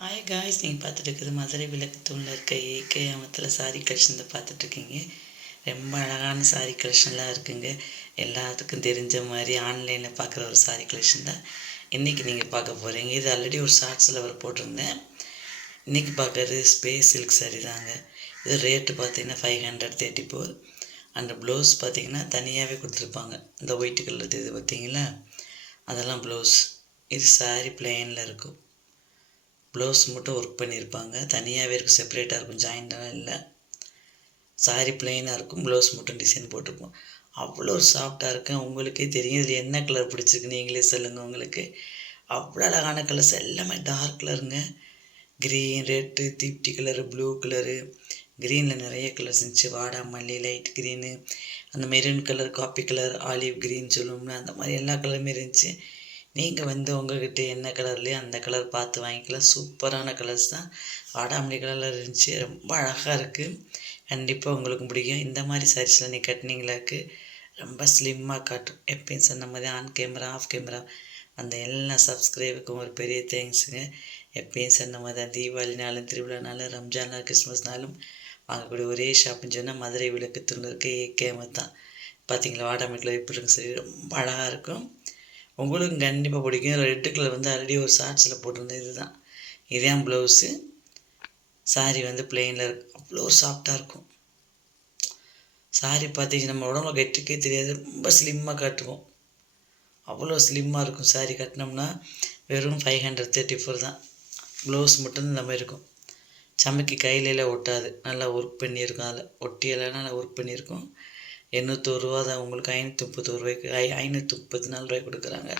Hi guys நீங்கள் பார்த்துட்டு மதுரை விளக்கு தூணில் இருக்க ஏகே அமத்தில் சாரி கலெக்ஷன் தான் பார்த்துட்ருக்கீங்க ரொம்ப அழகான சாரி கலெக்ஷன்லாம் இருக்குங்க. எல்லாத்துக்கும் தெரிஞ்ச மாதிரி ஆன்லைனில் பார்க்குற ஒரு சாரி கலெக்ஷன் தான். இன்றைக்கி நீங்கள் பார்க்க போகிறீங்க இது ஆல்ரெடி ஒரு ஷார்ட்ஸில் வர போட்டிருந்தேன். இன்றைக்கி பார்க்குறது ஸ்பேஸ் சில்க் சாரி தாங்க. இது ரேட்டு பார்த்தீங்கன்னா ஃபைவ் ஹண்ட்ரட் தேர்ட்டி ஃபோர் அந்த ப்ளவுஸ் பார்த்தீங்கன்னா தனியாகவே கொடுத்துருப்பாங்க. இந்த ஒயிட் கலர் இது பார்த்தீங்களா? அதெல்லாம் ப்ளவுஸ் இது சாரி பிளெயினில் இருக்கும். ப்ளவுஸ் மட்டும் ஒர்க் பண்ணியிருப்பாங்க. தனியாகவே இருக்கும் செப்பரேட்டாக இருக்கும் ஜாயிண்டாக இல்லை. சாரி பிளெயினாக இருக்கும் ப்ளவுஸ் மட்டும் டிசைன் போட்டிருப்போம். அவ்வளோ சாஃப்டாக இருக்கும் உங்களுக்கே தெரியும் இதில் என்ன கலர் பிடிச்சிருக்கு நீங்களே சொல்லுங்கள் உங்களுக்கு. அவ்வளோ அழகான கலர்ஸ் எல்லாமே டார்க் கலருங்க க்ரீன் ரெட்டு தீப்டி கலரு ப்ளூ கலரு க்ரீனில் நிறைய கலர்ஸ் இருந்துச்சு. வாடாமல்லி லைட் க்ரீனு அந்த maroon colour coffee colour olive green சொல்லுவோம்ல அந்த மாதிரி எல்லா கலருமே இருந்துச்சு. நீங்கள் வந்து உங்கள்கிட்ட என்ன கலர்லையோ அந்த கலர் பார்த்து வாங்கிக்கலாம். சூப்பரான கலர்ஸ் தான். வாடாமல்லி கலரில் இருந்துச்சு. ரொம்ப அழகாக இருக்குது கண்டிப்பாக உங்களுக்கு பிடிக்கும். இந்த மாதிரி சாரீஸில் நீ கட்டினீங்களாக்கு ரொம்ப ஸ்லிம்மாக காட்டும். எப்பயும் சொன்ன மாதிரி ஆன் கேமரா ஆஃப் கேமரா அந்த எல்லா சப்ஸ்கிரைபுக்கும் ஒரு பெரிய தேங்க்ஸுங்க எப்பயும் சொன்ன மாதிரி தான். தீபாவளினாலும் திருவிழானாலும் ரம்ஜானாலும் கிறிஸ்மஸ்னாலும் வாங்கக்கூடிய ஒரே ஷாப்புன்னு சொன்னால் மதுரை விளக்கு தூள் இருக்க ஏகேம தான். பார்த்தீங்களா வாடாமல்லியில் எப்படி இருக்கு சரி ரொம்ப அழகாக இருக்கும். உங்களுக்கும் கண்டிப்பாக பிடிக்கும். ரெட்டு கலர் வந்து ஆல்ரெடி ஒரு ஷார்ட்ஸில் போட்டிருந்தேன் இதுதான். இதான் ப்ளவுஸு சாரி வந்து பிளெயினில் இருக்கும். அவ்வளோ சாஃப்டாக இருக்கும். சாரி பார்த்தீங்கன்னா நம்ம உடம்புல கெட்டுக்கே தெரியாது. ரொம்ப ஸ்லிம்மாக கட்டுவோம். அவ்வளோ ஸ்லிம்மாக இருக்கும் சாரி கட்டினோம்னா வெறும் ஃபைவ் ஹண்ட்ரட் தேர்ட்டி ஃபோர் தான். ப்ளவுஸ் மட்டும் இந்த மாதிரி இருக்கும். சமைக்கு கையிலலாம் ஒட்டாது. நல்லா ஒர்க் பண்ணியிருக்கும். அதில் ஒட்டியெல்லாம் நல்லா ஒர்க் பண்ணியிருக்கும். எண்ணூற்றோருவா தான் உங்களுக்கு ஐநூற்றி முப்பத்தோரு ரூபாய்க்கு ஐ ஐநூற்றி முப்பத்தி நாலு ரூபாய்க்கு கொடுக்குறாங்க.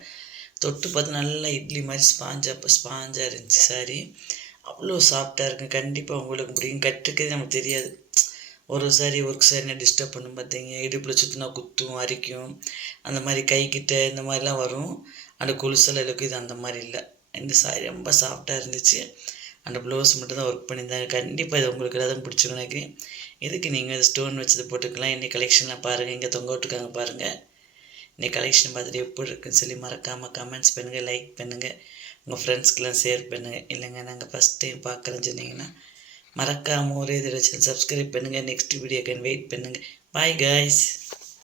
தொட்டு பார்த்து நல்லா இட்லி மாதிரி ஸ்பாஞ்சாக ஸ்பாஞ்சாக இருந்துச்சு சாரி அவ்வளோ சாஃப்டாக இருக்கும் கண்டிப்பாக உங்களுக்கு பிடிக்கும். கட்டுக்கே நமக்கு தெரியாது. ஒரு சாரி ஒர்க் சாரினா டிஸ்டர்ப் பண்ணும் பார்த்தீங்க? இடுப்பில் சுற்றினா குத்தும் அரிக்கும். அந்த மாதிரி கைக்கிட்ட இந்த மாதிரிலாம் வரும். அந்த கொலுசல் அளவுக்கு இது அந்த மாதிரி இல்லை. இந்த சாரி ரொம்ப சாஃப்டாக இருந்துச்சு. அந்த ப்ளவுஸ் மட்டும் தான் ஒர்க் பண்ணியிருந்தாங்க கண்டிப்பாக இது உங்களுக்கு எதாவது பிடிச்சிருக்கும் எனக்கு இதுக்கு நீங்கள் ஸ்டோன் வச்சது போட்டுக்கலாம்? இன்னைக்கு கலெக்ஷனில் பாருங்கள் இங்கே தொங்க விட்டுருக்காங்க பாருங்கள் இன்னைக்கு கலெக்ஷன் பார்த்துட்டு எப்படி இருக்குன்னு சொல்லி மறக்காமல் கமெண்ட்ஸ் பண்ணுங்கள் லைக் பண்ணுங்கள் உங்கள் ஃப்ரெண்ட்ஸ்க்கெலாம் ஷேர் பண்ணுங்கள் இல்லைங்க நாங்கள் ஃபஸ்ட் டைம் பார்க்குறேன்னு சொன்னீங்கன்னா மறக்காமல் ஒரே இதில் சப்ஸ்கிரைப் பண்ணுங்கள் நெக்ஸ்ட் வீடியோக்கு வெயிட் பண்ணுங்கள் பாய் காய்ஸ்